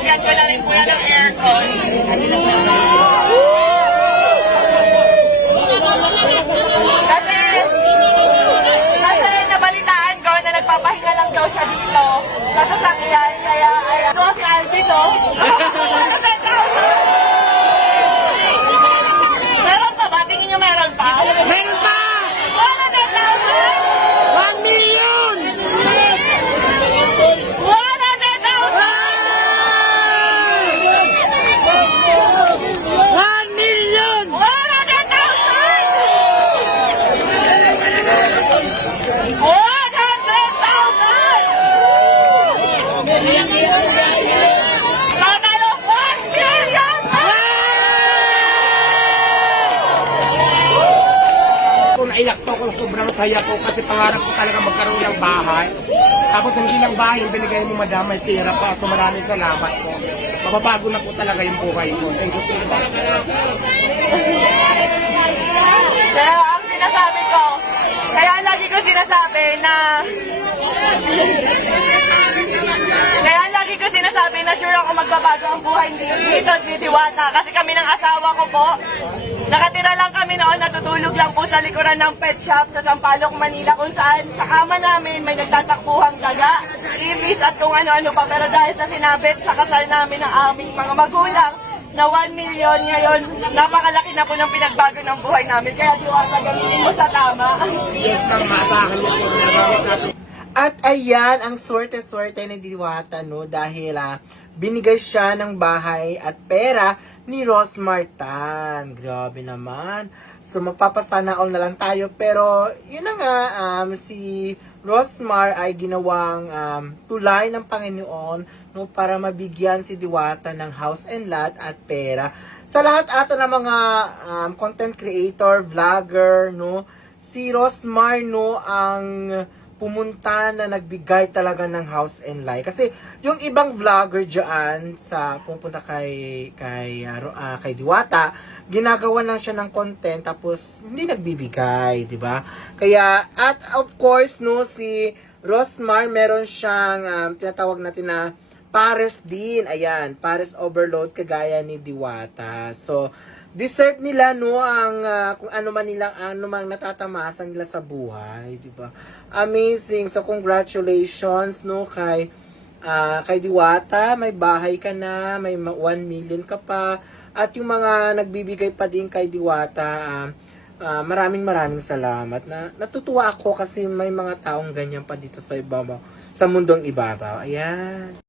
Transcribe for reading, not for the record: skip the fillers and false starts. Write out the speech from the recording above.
Nilagyan ko na rin po yan ng aircon. Kasi nabalitaan ko na nagpapahinga lang daw siya dito sa sasakyan. Kaya ayan. Ito si Alvin, no? Meron pa ba? Tingin niyo meron pa? Meron pa! 1 million! 1 million! 100,000! Kung naiyak to ko, sobrang saya po kasi pangarap ko talaga magkaroon ng bahay. Tapos hindi lang bahay, yung binigay mo madam, may pera pa. So maraming salamat po. Mababago na po talaga yung buhay ko. Thank you so much. Kaya ang sinasabi ko, kaya lagi ko sinasabi na sure ako magbabago ang buhay dito at Diwata. Kasi kami ng asawa ko po, nakatira lang kami noon, natutulog lang po sa likuran ng pet shop sa Sampaloc, Manila, kung saan sa kama namin may nagtatakbuhang daga, ibis at kung ano-ano pa. Pero dahil sa sinabit sa kasal namin ng aming mga magulang, na 1 million ngayon, napakalaki na po ng pinagbago ng buhay namin. Kaya Diwata, gamitin mo sa tama. Yes, ma'am, maasahan niyo po. At ayan, ang swerte-swerte ni Diwata, no? Dahil binigay siya ng bahay at pera ni Rosmar Tan. Grabe naman. So, magpapasana all na lang tayo. Pero, yun na nga, si Rosmar ay ginawang tulay ng Panginoon, no? Para mabigyan si Diwata ng house and lot at pera. Sa lahat ata ng mga content creator, vlogger, no? Si Rosmar, no, ang pumunta na nagbigay talaga ng house and lot. Kasi yung ibang vlogger diyan sa pupunta kay Diwata, ginagawa lang siya ng content tapos hindi nagbibigay, 'di ba? Kaya at of course no si Rosmar meron siyang tinatawag natin na pares din. Ayan, pares overload kagaya ni Diwata. So deserve nila no ang kung ano man nilang ano mang natatamasan nila sa buhay, di ba? Amazing. So congratulations no kay Diwata, may bahay ka na, may 1 million ka pa at yung mga nagbibigay pa din kay Diwata, maraming salamat. Natutuwa ako kasi may mga taong ganyan pa dito sa ibabaw, sa mundong ibabaw. Ayan.